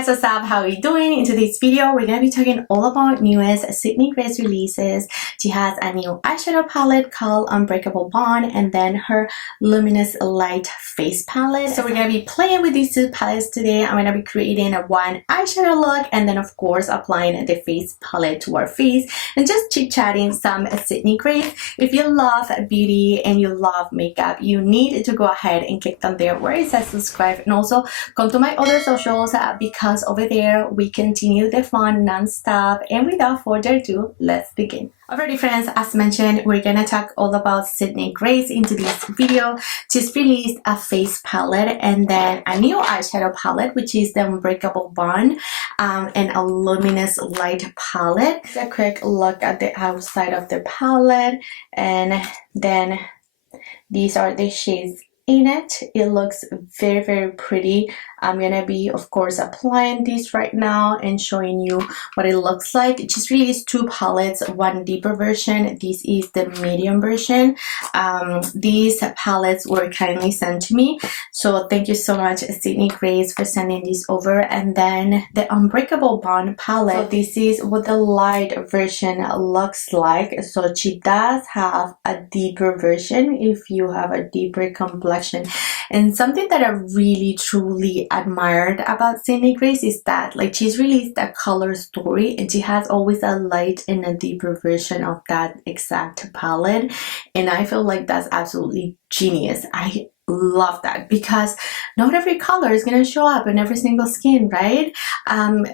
guys, what's up? How are you doing? In today's video, we're gonna be talking all about newest Sydney Grace releases. She has a new eyeshadow palette called Unbreakable Bond, and then her Luminous light face palette. So we're gonna be playing with these two palettes today. I'm gonna be creating a one eyeshadow look, and then of course applying the face palette to our face, and just chit-chatting some Sydney Grace. If you love beauty and you love makeup, you need to go ahead and click on there where it says subscribe, and also come to my other socials because over there we continue the fun non-stop. And without further ado, let's begin. Alrighty friends, as mentioned, we're gonna talk all about Sydney Grace in today's video. She's released a face palette and then a new eyeshadow palette, which is the Unbreakable Bond, and a Luminous light palette. Just a quick look at the outside of the palette, and then these are the shades in it. It looks very, very pretty. I'm gonna be of course applying this right now and showing you what it looks like. Just released two palettes, one deeper version, this is the medium version. These palettes were kindly sent to me, so thank you so much Sydney Grace for sending this over. And then the Unbreakable Bond palette, so this is what the light version looks like. So she does have a deeper version if you have a deeper complexion. And something that I really truly admired about Sydney Grace is that like she's released a color story and she has always a light and a deeper version of that exact palette, and I feel like that's absolutely genius. I love that because not every color is gonna show up in every single skin, right?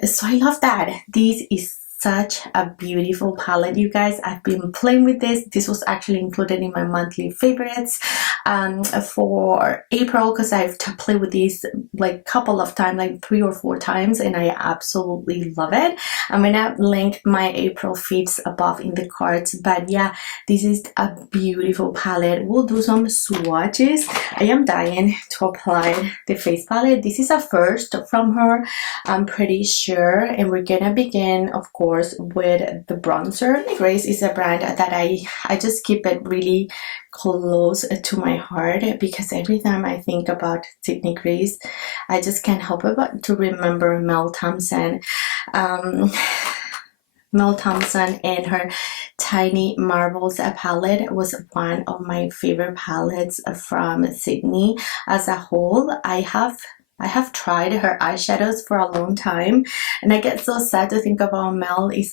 So I love that. This is such a beautiful palette, you guys. I've been playing with this. This was actually included in my monthly favorites for April, because I've played with this like a couple of times, like 3 or 4 times, and I absolutely love it. I'm gonna link my April faves above in the cards. But yeah, this is a beautiful palette. We'll do some swatches. I am dying to apply the face palette. This is a first from her, I'm pretty sure, and we're gonna begin of course with the bronzer. Grace is a brand that I just keep it really close to my heart, because every time I think about Sydney Grace, I just can't help but to remember Mel Thompson. Mel Thompson and her Tiny Marvels palette was one of my favorite palettes from Sydney as a whole. I have tried her eyeshadows for a long time, and I get so sad to think about Mel. It's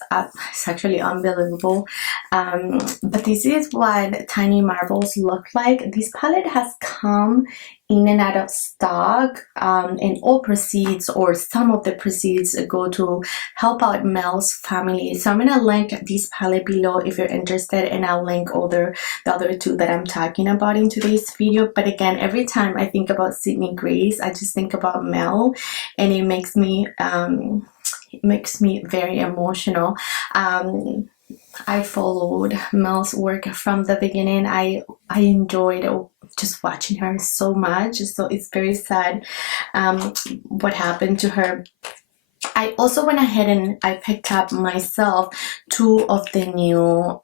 actually unbelievable. But this is what Tiny Marvels look like. This palette has come in and out of stock, and all proceeds, or some of the proceeds, go to help out Mel's family. So I'm gonna link this palette below if you're interested, and I'll link the other two that I'm talking about in today's video. But again, every time I think about Sydney Grace, I just think about Mel, and it makes me very emotional. I followed Mel's work from the beginning. I enjoyed just watching her so much, so it's very sad what happened to her. I also went ahead and I picked up myself two of the new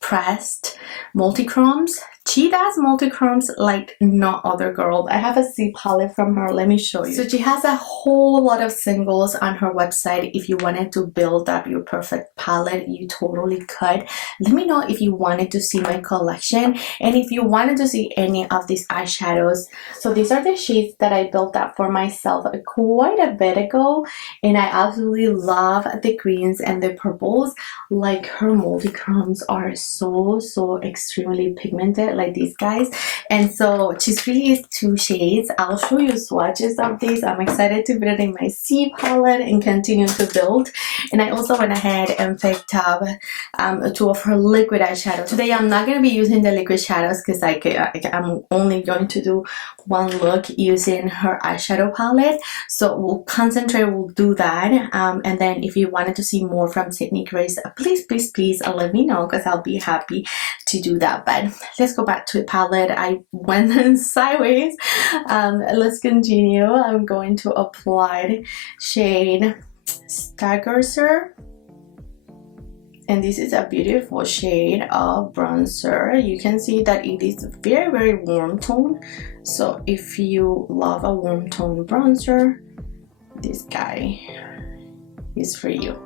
pressed multi-chromes. She does multi-chromes like no other girl. I have a C palette from her. Let me show you. So she has a whole lot of singles on her website. If you wanted to build up your perfect palette, you totally could. Let me know if you wanted to see my collection, and if you wanted to see any of these eyeshadows. So these are the shades that I built up for myself quite a bit ago, and I absolutely love the greens and the purples. Like her multi-chromes are so extremely pigmented, like these guys. And so she's released 2 shades. I'll show you swatches of these. I'm excited to put it in my C palette and continue to build. And I also went ahead and picked up 2 of her liquid eyeshadows. Today I'm not going to be using the liquid shadows because I'm only going to do one look using her eyeshadow palette. So we'll do that. And then if you wanted to see more from Sydney Grace, please let me know, because I'll be happy to do that. But let's go back to the palette. I went sideways. Let's continue. I'm going to apply shade Stargazer. And this is a beautiful shade of bronzer. You can see that it is very, very warm tone. So if you love a warm tone bronzer, this guy is for you.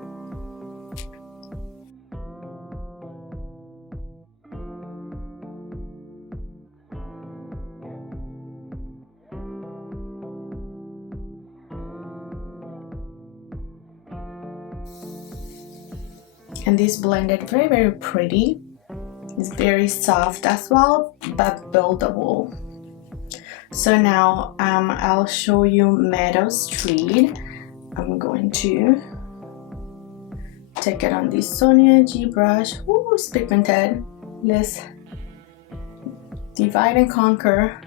And this blended very, very pretty. It's very soft as well, but buildable. So now I'll show you Meadow Street. I'm going to take it on this Sonia G brush. Ooh, it's pigmented. Let's divide and conquer.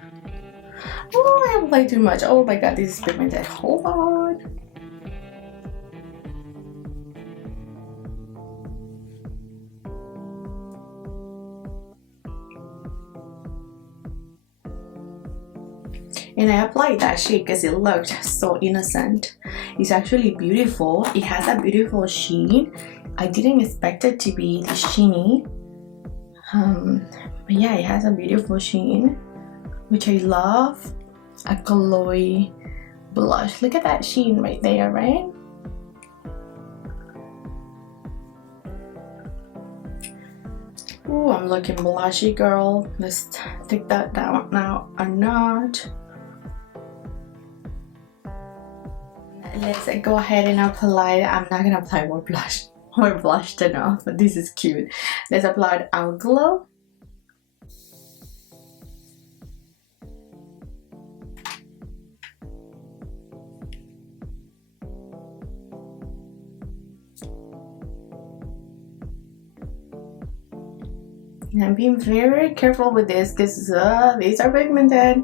Oh, I applied too much. Oh my god, this is pigmented. Hold on. And I applied that shade because it looked so innocent. It's actually beautiful. It has a beautiful sheen. I didn't expect it to be this sheeny. But yeah, it has a beautiful sheen, which I love. A glowy blush. Look at that sheen right there, right? Ooh, I'm looking blushy, girl. Let's take that down now a notch. Let's go ahead and apply. I'm not gonna apply more blush. More blushed enough, but this is cute. Let's apply our glow. And I'm being very careful with this because these are pigmented.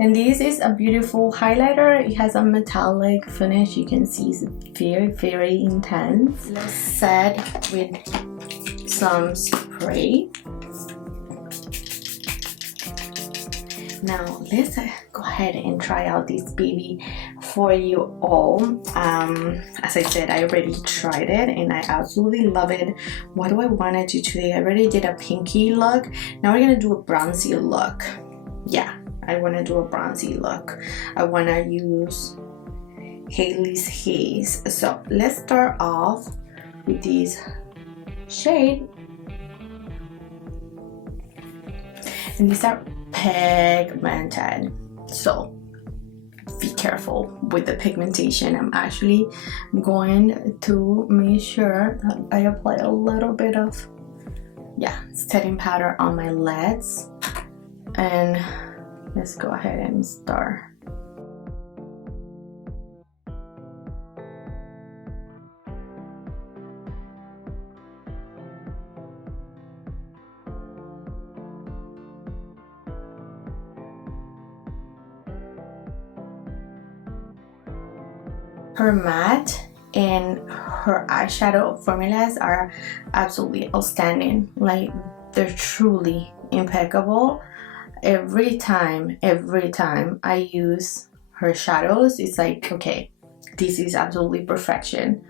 And this is a beautiful highlighter. It has a metallic finish. You can see it's very, very intense. Let's set with some spray. Now let's go ahead and try out this baby for you all. As I said, I already tried it and I absolutely love it. What do I want to do today? I already did a pinky look. Now we're gonna do a bronzy look. Yeah, I want to do a bronzy look. I want to use Hailey's Haze. So let's start off with this shade. And these are pigmented, so be careful with the pigmentation. I'm actually going to make sure that I apply a little bit of setting powder on my lids. And let's go ahead and start. Her matte and her eyeshadow formulas are absolutely outstanding. Like, they're truly impeccable. Every time I use her shadows, it's like, okay, this is absolutely perfection.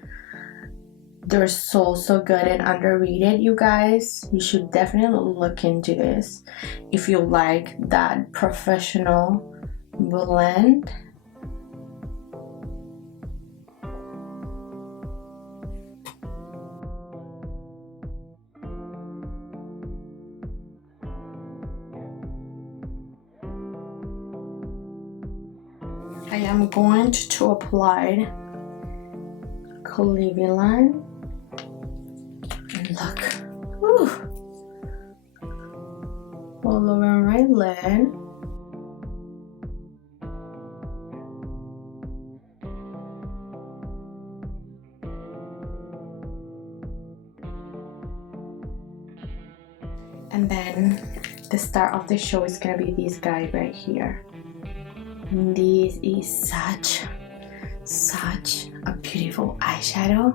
They're so good and underrated, you guys. You should definitely look into this if you like that professional blend. I am going to apply Cleveland. And look, whew, all over my lid. And then the star of the show is gonna be this guy right here. This is such a beautiful eyeshadow.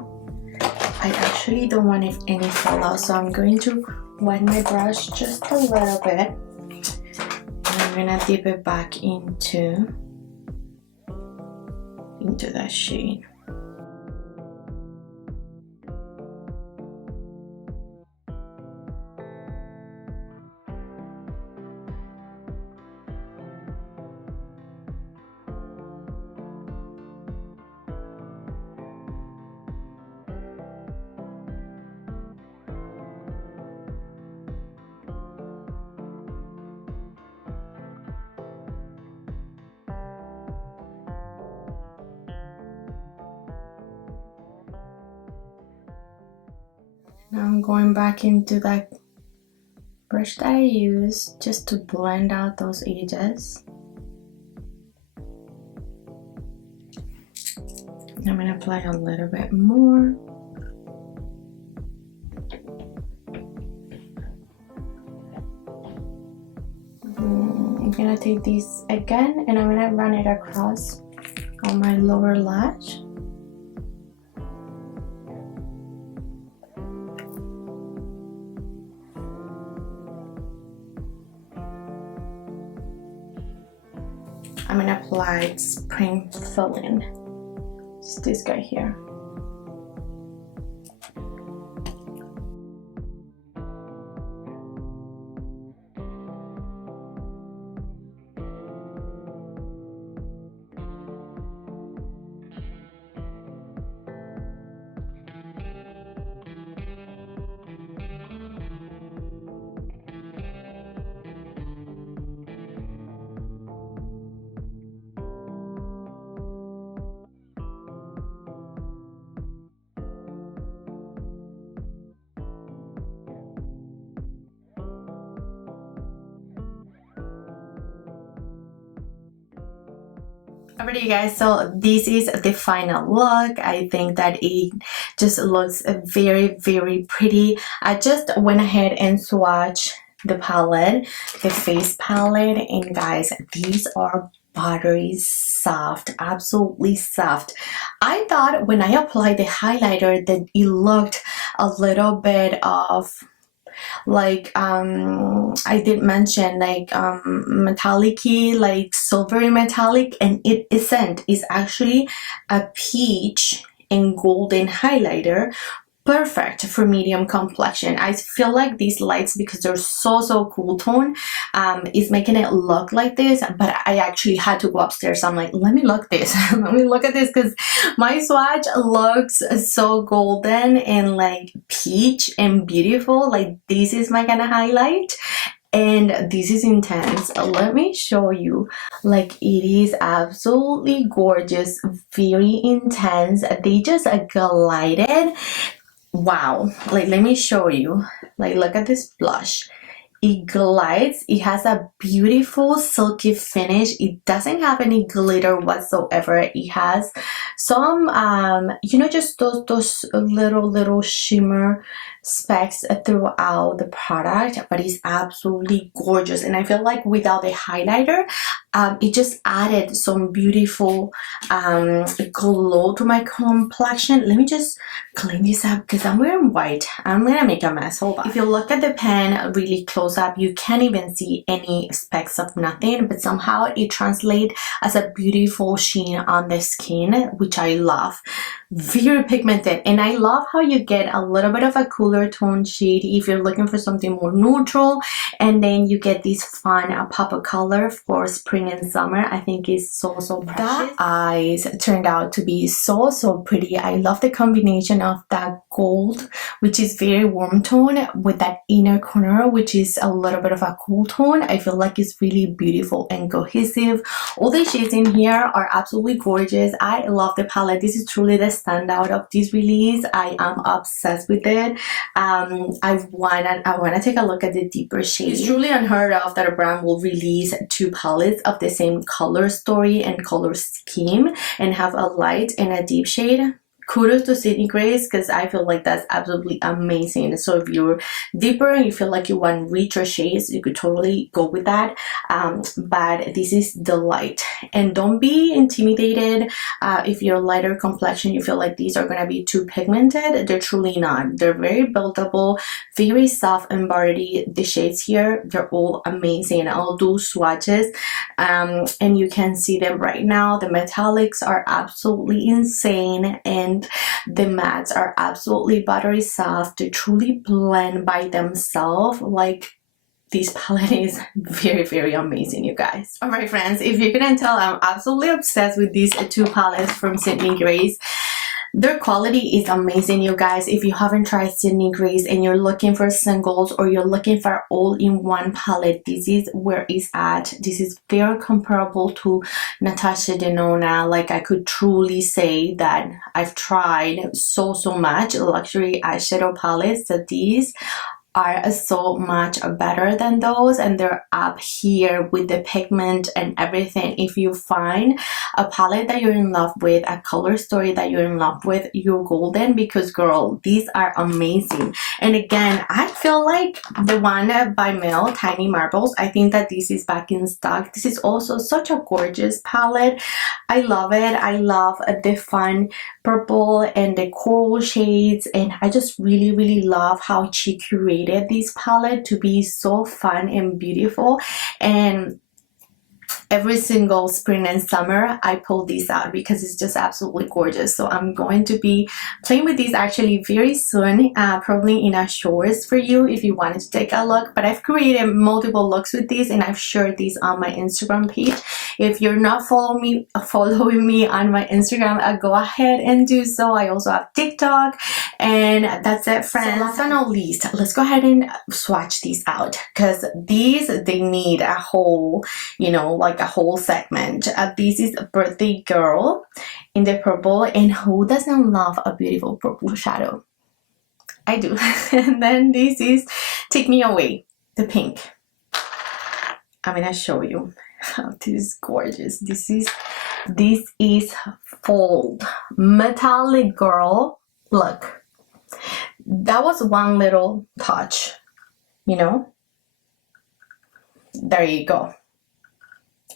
I actually don't want any fallout, so I'm going to wet my brush just a little bit. And I'm gonna dip it back into that shade. Now I'm going back into that brush that I used just to blend out those edges. I'm gonna apply a little bit more. I'm gonna take this again and I'm gonna run it across on my lower lash. I'm gonna apply spring fill-in. It's this guy here. Alright you guys, so this is the final look. I think that it just looks very pretty. I just went ahead and swatched the palette, the face palette, and guys, these are buttery soft, absolutely soft. I thought when I applied the highlighter that it looked a little bit of like I did mention like metallic-y, like silvery metallic, and it isn't. It's actually a peach and golden highlighter, perfect for medium complexion. I feel like these lights, because they're so cool tone, is making it look like this, but I actually had to go upstairs. I'm like, let me look this let me look at this, because my swatch looks so golden and like peach and beautiful. Like this is my kind of highlight, and this is intense. Let me show you. Like it is absolutely gorgeous, very intense. They just glided. Wow, like let me show you. Like look at this blush. It glides. It has a beautiful silky finish. It doesn't have any glitter whatsoever. It has some you know, just those little shimmer specks throughout the product, but it's absolutely gorgeous. And I feel like without the highlighter, it just added some beautiful glow to my complexion. Let me just clean this up because I'm wearing white. I'm gonna make a mess. Hold on. If you look at the pen really close up, you can't even see any specks of nothing, but somehow it translates as a beautiful sheen on the skin, which I love. Very pigmented, and I love how you get a little bit of a cooler tone shade if you're looking for something more neutral, and then you get this fun pop of color for spring and summer. I think it's so precious. That eyes turned out to be so pretty. I love the combination of that gold, which is very warm tone, with that inner corner, which is a little bit of a cool tone. I feel like it's really beautiful and cohesive. All the shades in here are absolutely gorgeous. I love the palette. This is truly the standout of this release. I am obsessed with it. I wanna take a look at the deeper shades. It's truly unheard of that a brand will release two palettes of the same color story and color scheme and have a light and a deep shade. Kudos to Sydney Grace, because I feel like that's absolutely amazing. So if you're deeper and you feel like you want richer shades, you could totally go with that. But this is the light, and don't be intimidated if you're lighter complexion, you feel like these are gonna be too pigmented. They're truly not. They're very buildable, very soft and buttery. The shades here, they're all amazing. I'll do swatches and you can see them right now. The metallics are absolutely insane, and the mattes are absolutely buttery soft. They truly blend by themselves. Like, this palette is very amazing, you guys. Alright friends, if you couldn't tell, I'm absolutely obsessed with these two palettes from Sydney Grace. Their quality is amazing, you guys. If you haven't tried Sydney Grace and you're looking for singles or you're looking for all-in-one palette, this is where it's at. This is very comparable to Natasha Denona. Like, I could truly say that I've tried so much luxury eyeshadow palettes, that these are so much better than those, and they're up here with the pigment and everything. If you find a palette that you're in love with, a color story that you're in love with, you're golden, because girl, these are amazing. And again, I feel like the one by Mel, Tiny Marbles, I think that this is back in stock. This is also such a gorgeous palette. I love it. I love the fun purple and the coral shades, and I just really love how she curated this palette to be so fun and beautiful. And every single spring and summer I pull these out because it's just absolutely gorgeous. So I'm going to be playing with these actually very soon, probably in a shorts for you if you wanted to take a look. But I've created multiple looks with these, and I've shared these on my Instagram page. If you're not following me on my Instagram, go ahead and do so. I also have TikTok. And that's it, friends. So last but not least, let's go ahead and swatch these out, because these, they need a whole, you know, like a whole segment. This is Birthday Girl in the purple, and who doesn't love a beautiful purple shadow? I do. And then this is Take Me Away, the pink. I'm gonna show you. This is gorgeous. This is Fold Metallic Girl. Look, that was one little touch, you know. There you go.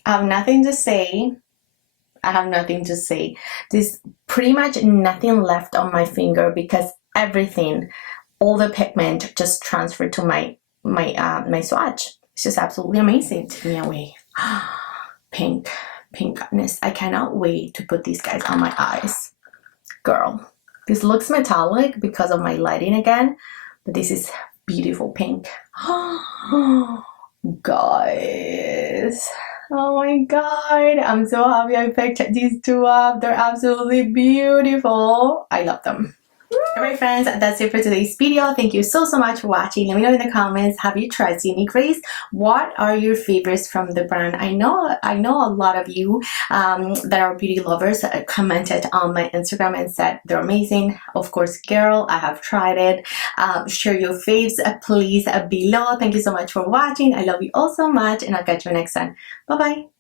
I have nothing to say. I have nothing to say. There's pretty much nothing left on my finger because everything, all the pigment just transferred to my swatch. It's just absolutely amazing. Take me away. Pinkness. I cannot wait to put these guys on my eyes. Girl, this looks metallic because of my lighting again, but this is beautiful pink. Guys. Oh my god, I'm so happy I picked these two up. They're absolutely beautiful. I love them. Alright friends, that's it for today's video. Thank you so much for watching. Let me know in the comments, have you tried Sydney Grace? What are your favorites from the brand? I know a lot of you that are beauty lovers commented on my Instagram and said they're amazing. Of course, girl, I have tried it. Share your faves please below. Thank you so much for watching. I love you all so much, and I'll catch you next time. Bye bye.